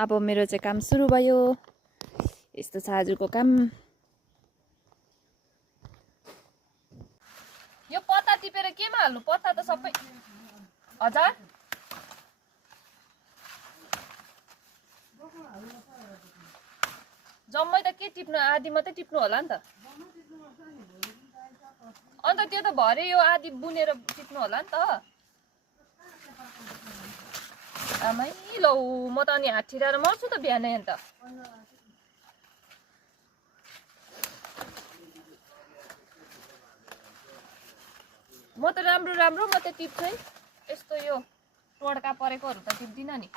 अब मेरो चाहिँ काम सुरु भयो। यस्तो छ आजको काम। यो पत्ता टिपेर केमा हाल्नु? पत्ता त सबै हजार जम्मै त के टिप्नु? आधी मात्रै टिप्नु होला नि त। अन्त त्यो त भरे यो आधी बुनेर टिप्नु होला नि त। आमै लौ, म त अनि हात ठिराएर मर्छु त बिहानै। अन्त म त राम्रो राम्रो मात्रै टिप्छु है। यस्तो यो टोड्का परेकोहरू त टिप्दिनँ नि।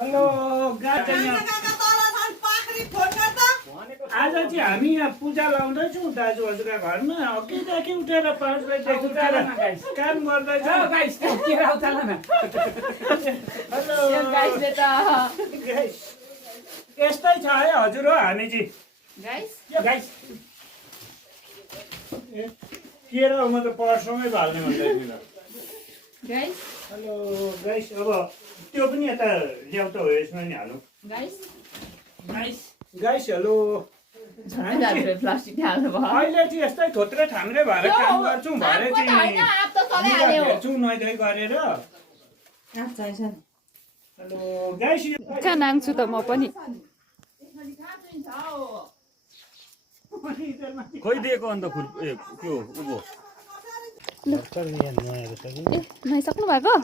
हेलो आज चाहिँ हामी यहाँ पूजा लाउँदैछौँ दाजु हजुरका घरमा। अघिदेखि उठेर 5 बजीदेखि उठेर काम गर्दैछौँ। यस्तै छ है हजुर हो हामी चाहिँ के र म त पर्सँगै भाल्ने भन्दै थिएँ। हेलो गाइस, अब त्यो पनि यता ल्याउ त हो, यसमा नि हालौँ। Guys hello. अहिले चाहिँ यस्तै थोत्रे थाम्रे भएर काम गर्छौँ। भरे चाहिँ हेर्छौँ नैदै गरेर। हेलो गाइस, कहाँ नाङ्छु त म पनि। खोइ दिएको अन्त त्यो उँभो नुहाइसक्नु भएको?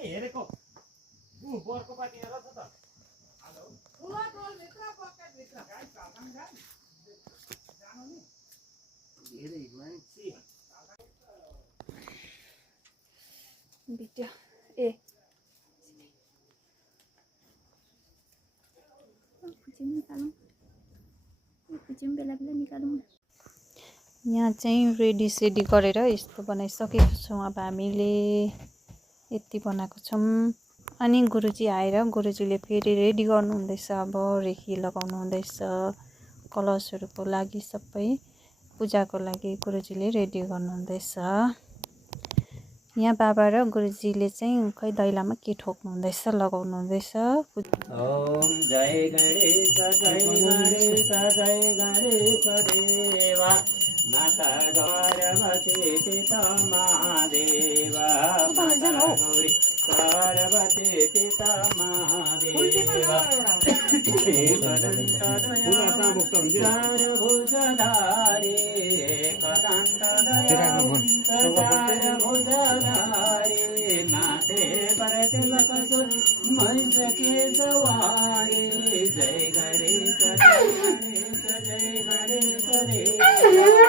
हेरेको बर्को पानी हेर त। भिडियो यहाँ चाहिँ रेडी सेडी गरेर यस्तो बनाइसकेको छौँ। अब हामीले यति बनाएको छौँ। अनि गुरुजी आएर गुरुजीले फेरि रेडी गर्नु हुँदैछ। अब रेखी लगाउनु हुँदैछ कलशहरूको लागि, सबै पूजाको लागि गुरुजीले रेडी गर्नु हुँदैछ। यहाँ बाबा र गुरुजीले चाहिँ खै दैलामा के ठोक्नु हुँदैछ, लगाउनु हुँदैछ। ओम जय गणेश देवा माता गौरवती पिता महादेवा माता गौरी पार्वती पिता महादेवा भुजधारी भुजधारी माथे पर तिलक सुर महिष के सवारी। जय गणेश जय गणेश जय गणेश देवा